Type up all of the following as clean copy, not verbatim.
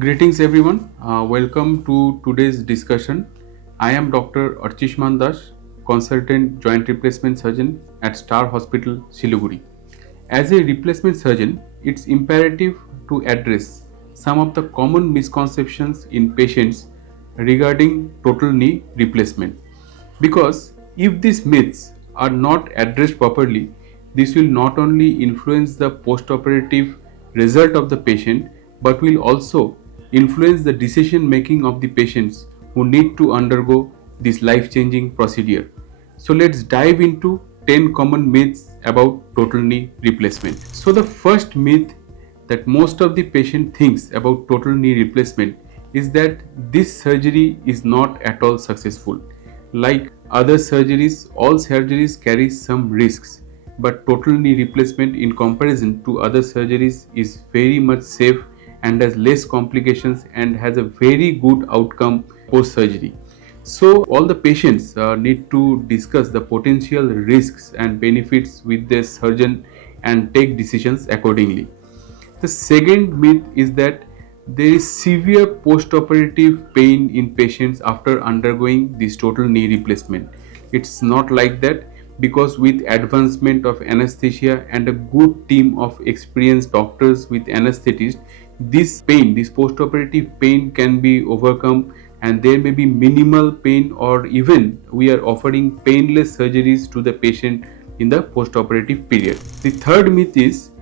Greetings everyone. Welcome to today's discussion. I am Dr. ARchishman, consultant joint replacement surgeon at Star Hospital, Siliguri. As a replacement surgeon, it's imperative to address some of the common misconceptions in patients regarding total knee replacement. Because if these myths are not addressed properly, this will not only influence the post-operative result of the patient but will also influence the decision making of the patients who need to undergo this life-changing procedure. So let's dive into 10 common myths about total knee replacement. So the first myth that most of the patient thinks about total knee replacement is that this surgery is not at all successful. Like other surgeries, all surgeries carry some risks, but total knee replacement in comparison to other surgeries is very much safe and has less complications and has a very good outcome post surgery. So all the patients need to discuss the potential risks and benefits with their surgeon and take decisions accordingly. The second myth is that there is severe post-operative pain in patients after undergoing this total knee replacement. It's not like that, because with advancement of anesthesia and a good team of experienced doctors with anesthetists, this post-operative pain can be overcome, and there may be minimal pain, or even we are offering painless surgeries to the patient in the post-operative period. The third myth is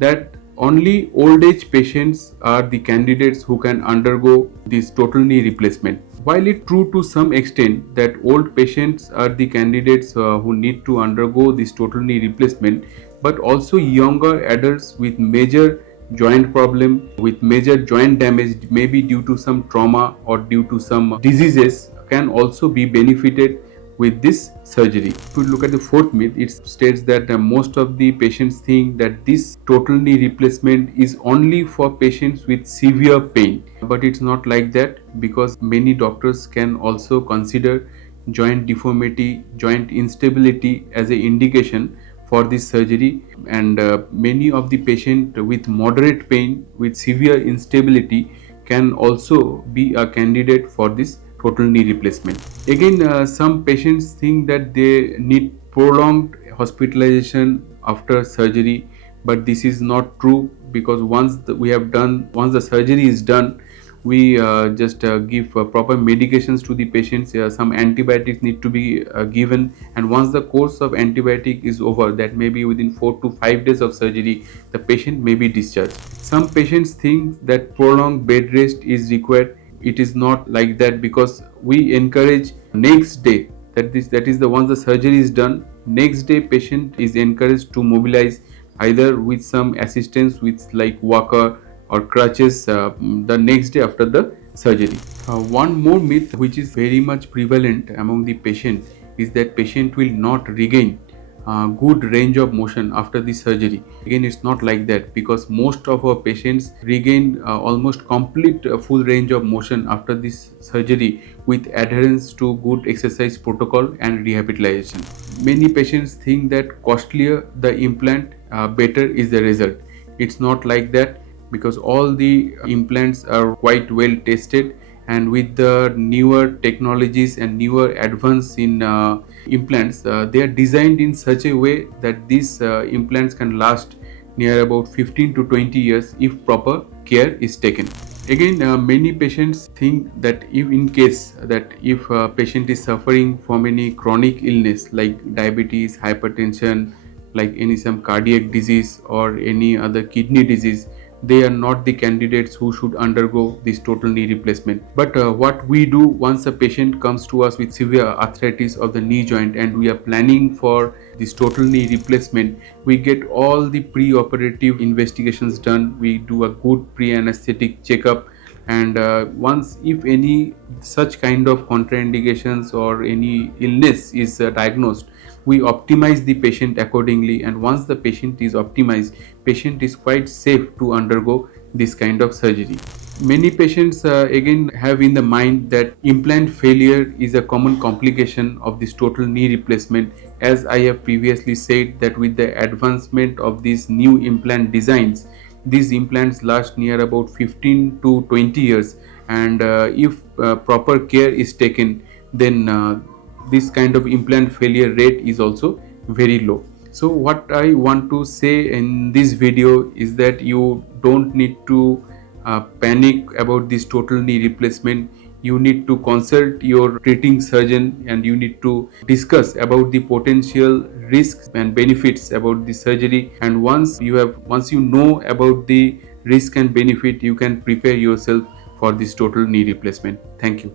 that only old age patients are the candidates who can undergo this total knee replacement. While it's true to some extent that old patients are the candidates who need to undergo this total knee replacement, but also younger adults with major joint problem, with major joint damage, maybe due to some trauma or due to some diseases, can also be benefited with this surgery. If we look at the fourth myth, it states that most of the patients think that this total knee replacement is only for patients with severe pain, but it's not like that, because many doctors can also consider joint deformity, joint instability as an indication for this surgery, and many of the patients with moderate pain with severe instability can also be a candidate for this total knee replacement. Again, some patients think that they need prolonged hospitalization after surgery, but this is not true, because once the surgery is done, we just give proper medications to the patients. Some antibiotics need to be given, and once the course of antibiotic is over, that may be within 4 to 5 days of surgery, the patient may be discharged. Some patients think that prolonged bed rest is required. It is not like that, because we encourage next day, that is the once the surgery is done, next day patient is encouraged to mobilize either with some assistance with like walker or crutches the next day after the surgery. One more myth which is very much prevalent among the patient is that patient will not regain good range of motion after the surgery. Again, it's not like that, because most of our patients regain almost complete full range of motion after this surgery with adherence to good exercise protocol and rehabilitation. Many patients think that costlier the implant, better is the result. It's not like that, because all the implants are quite well tested, and with the newer technologies and newer advance in implants, they are designed in such a way that these implants can last near about 15 to 20 years if proper care is taken. Again, many patients think that if a patient is suffering from any chronic illness like diabetes, hypertension, like some cardiac disease or any other kidney disease, they are not the candidates who should undergo this total knee replacement. But what we do once a patient comes to us with severe arthritis of the knee joint and we are planning for this total knee replacement, we get all the pre-operative investigations done. We do a good pre-anesthetic checkup, and once if any such kind of contraindications or any illness is diagnosed, we optimize the patient accordingly, and once the patient is optimized, patient is quite safe to undergo this kind of surgery. Many patients again have in the mind that implant failure is a common complication of this total knee replacement. As I have previously said, that with the advancement of these new implant designs, these implants last near about 15 to 20 years, and if proper care is taken, then this kind of implant failure rate is also very low. So what I want to say in this video is that you don't need to panic about this total knee replacement. You need to consult your treating surgeon, and you need to discuss about the potential risks and benefits about the surgery. And once you know about the risk and benefit, you can prepare yourself for this total knee replacement. Thank you.